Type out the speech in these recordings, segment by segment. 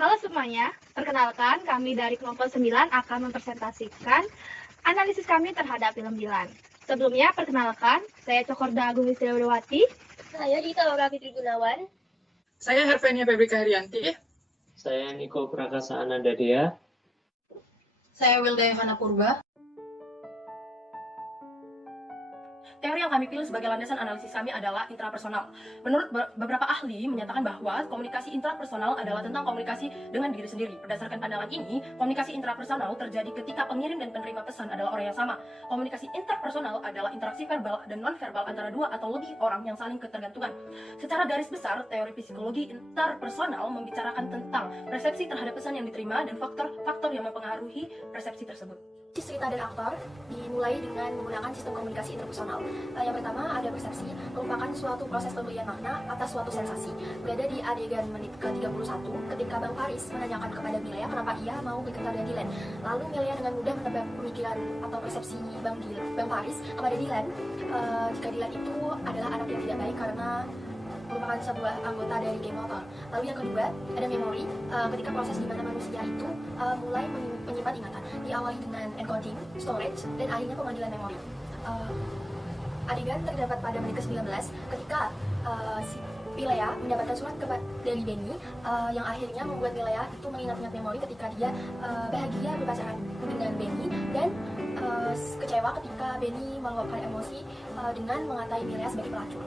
Halo semuanya, perkenalkan kami dari kelompok 9 akan mempresentasikan analisis kami terhadap film Dilan. Sebelumnya, perkenalkan, saya Cokorda Agung Wisriawati. Saya Dita Laura Fitri Gunawan. Saya Hervenia Febrika Herianti. Saya Niko Prakasa Anandadea. Saya Wilda Evana Purba. Teori yang kami pilih sebagai landasan analisis kami adalah intrapersonal. Menurut beberapa ahli menyatakan bahwa komunikasi intrapersonal adalah tentang komunikasi dengan diri sendiri. Berdasarkan pandangan ini, komunikasi intrapersonal terjadi ketika pengirim dan penerima pesan adalah orang yang sama. Komunikasi interpersonal adalah interaksi verbal dan non-verbal antara dua atau lebih orang yang saling ketergantungan. Secara garis besar, teori psikologi interpersonal membicarakan tentang persepsi terhadap pesan yang diterima dan faktor-faktor yang mempengaruhi persepsi tersebut. Cerita dan aktor dimulai dengan menggunakan sistem komunikasi interpersonal. Yang pertama ada persepsi, merupakan suatu proses pemberian makna atas suatu sensasi. Berada di adegan menit ke-31 ketika Bang Paris menanyakan kepada Milea kenapa ia mau bertengkar dengan Dylan. Lalu Milea dengan mudah menebak pemikiran atau persepsi Bang Paris kepada Dylan jika Dylan itu adalah anak yang tidak baik karena merupakan sebuah anggota dari geng motor. Lalu yang kedua ada memori, ketika proses di mana manusia itu mulai menyimpan ingatan, diawali dengan encoding, storage, dan akhirnya pemanggilan memori. Adegan terdapat pada menit ke-19 ketika si Milea mendapatkan surat dari Benny yang akhirnya membuat Milea itu mengingat-ingat memori ketika dia bahagia berpacaran dengan Benny dan kecewa ketika Benny meluapkan emosi dengan mengatai Milea sebagai pelacur.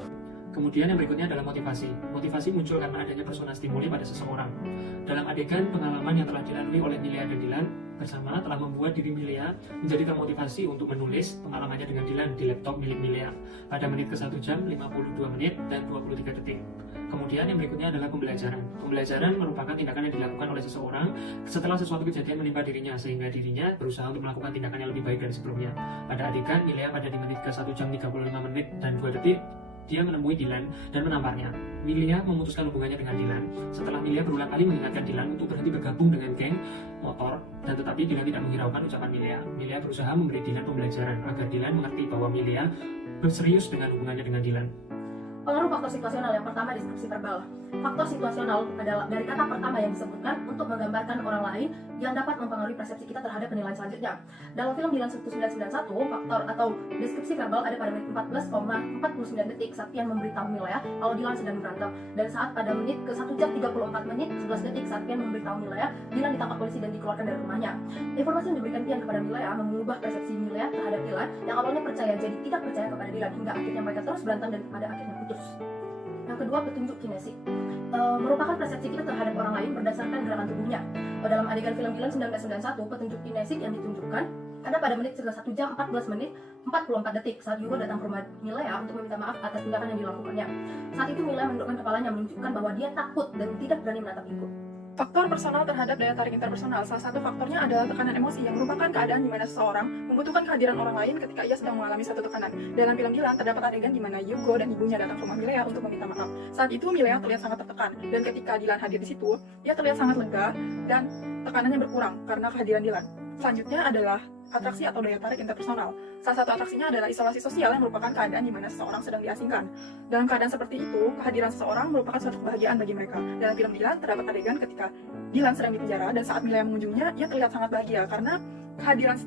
Kemudian yang berikutnya adalah motivasi. Motivasi muncul karena adanya persona stimuli pada seseorang. Dalam adegan pengalaman yang telah dilalui oleh Milea dan Dylan bersama telah membuat diri Milea menjadi termotivasi untuk menulis pengalamannya dengan Dylan di laptop milik Milea pada menit ke 1 jam 52 menit dan 23 detik. Kemudian yang berikutnya adalah pembelajaran. Pembelajaran merupakan tindakan yang dilakukan oleh seseorang setelah sesuatu kejadian menimpa dirinya sehingga dirinya berusaha untuk melakukan tindakan yang lebih baik dari sebelumnya. Pada adegan Milea pada di menit ke 1 jam 35 menit dan 2 detik dia menemui Dylan dan menamparnya. Milea memutuskan hubungannya dengan Dylan setelah Milea berulang kali mengingatkan Dylan untuk berhenti bergabung dengan geng motor, dan tetapi Dylan tidak menghiraukan ucapan Milea. Milea berusaha memberi Dylan pembelajaran agar Dylan mengerti bahwa Milea berserius dengan hubungannya dengan Dylan. Pengaruh faktor situasional yang pertama deskripsi verbal. Faktor situasional adalah dari kata pertama yang disebutkan untuk menggambarkan orang lain yang dapat mempengaruhi persepsi kita terhadap penilaian selanjutnya. Dalam film Dilan 1991, faktor atau deskripsi verbal ada pada menit 14,49 detik saat Pian memberitahu Milea kalau Dylan sedang berantem, dan saat pada menit ke 1 jam 34 menit 11 detik saat Pian memberitahu Milea Dylan ditangkap polisi dan dikeluarkan dari rumahnya. Informasi yang diberikan Pian kepada Milea mengubah persepsi Milea terhadap Dylan yang awalnya percaya jadi tidak percaya kepada Dylan hingga akhirnya mereka terus berantem dan pada akhirnya putus. Yang kedua, petunjuk kinesik. Merupakan persepsi kita terhadap orang lain berdasarkan gerakan tubuhnya. Dalam adegan film Dylan 1991, petunjuk kinesik yang ditunjukkan ada pada menit 1 jam 14 menit 44 detik saat Hugo datang ke rumah Milea untuk meminta maaf atas tindakan yang dilakukannya. Saat itu Milea menundukkan kepalanya menunjukkan bahwa dia takut dan tidak berani menatap Hugo. Faktor personal terhadap daya tarik interpersonal. Salah satu faktornya adalah tekanan emosi yang merupakan keadaan di mana seseorang membutuhkan kehadiran orang lain ketika ia sedang mengalami satu tekanan. Dalam film Dylan terdapat adegan di mana Hugo dan ibunya datang ke rumah Milea untuk meminta maaf. Saat itu Milea terlihat sangat tertekan, dan ketika Dylan hadir di situ, ia terlihat sangat lega dan tekanannya berkurang karena kehadiran Dylan. Selanjutnya adalah atraksi atau daya tarik interpersonal. Salah satu atraksinya adalah isolasi sosial yang merupakan keadaan di mana seseorang sedang diasingkan. Dalam keadaan seperti itu, kehadiran seseorang merupakan suatu kebahagiaan bagi mereka. Dalam film Dylan terdapat adegan ketika Dylan sedang dipenjara dan saat Milea mengunjunginya, ia terlihat sangat bahagia karena kehadiran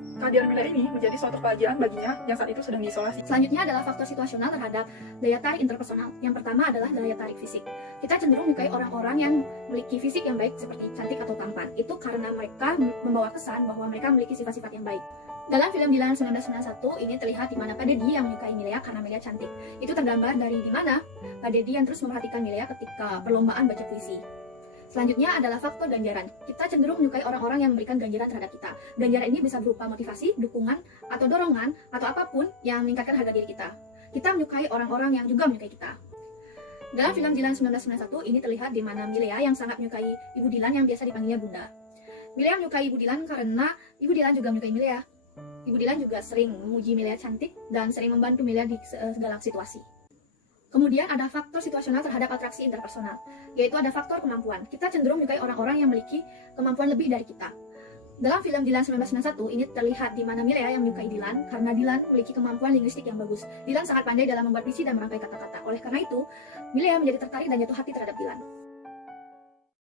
Milea ini menjadi suatu kebahagiaan baginya yang saat itu sedang diisolasi. Selanjutnya adalah faktor situasional terhadap daya tarik interpersonal. Yang pertama adalah daya tarik fisik. Kita cenderung menyukai orang-orang yang memiliki fisik yang baik seperti cantik atau tampan. Itu karena mereka membawa kesan bahwa mereka memiliki sifat-sifat yang baik. Dalam film Dilan 1991 ini terlihat di mana Pak Deddy yang menyukai Milea karena Milea cantik. Itu tergambar dari di mana Pak Deddy yang terus memperhatikan Milea ketika perlombaan baca puisi. Selanjutnya adalah faktor ganjaran. Kita cenderung menyukai orang-orang yang memberikan ganjaran terhadap kita. Ganjaran ini bisa berupa motivasi, dukungan, atau dorongan, atau apapun yang meningkatkan harga diri kita. Kita menyukai orang-orang yang juga menyukai kita. Dalam film Dilan 1991 ini terlihat di mana Milea yang sangat menyukai Ibu Dylan yang biasa dipanggilnya Bunda. Milea menyukai Ibu Dylan karena Ibu Dylan juga menyukai Milea. Ibu Dylan juga sering memuji Milea cantik dan sering membantu Milea di segala situasi. Kemudian ada faktor situasional terhadap atraksi interpersonal, yaitu ada faktor kemampuan. Kita cenderung menyukai orang-orang yang memiliki kemampuan lebih dari kita. Dalam film Dilan 1991 ini terlihat di mana Milea yang menyukai Dylan karena Dylan memiliki kemampuan linguistik yang bagus. Dylan sangat pandai dalam membuat puisi dan merangkai kata-kata. Oleh karena itu, Milea menjadi tertarik dan jatuh hati terhadap Dylan.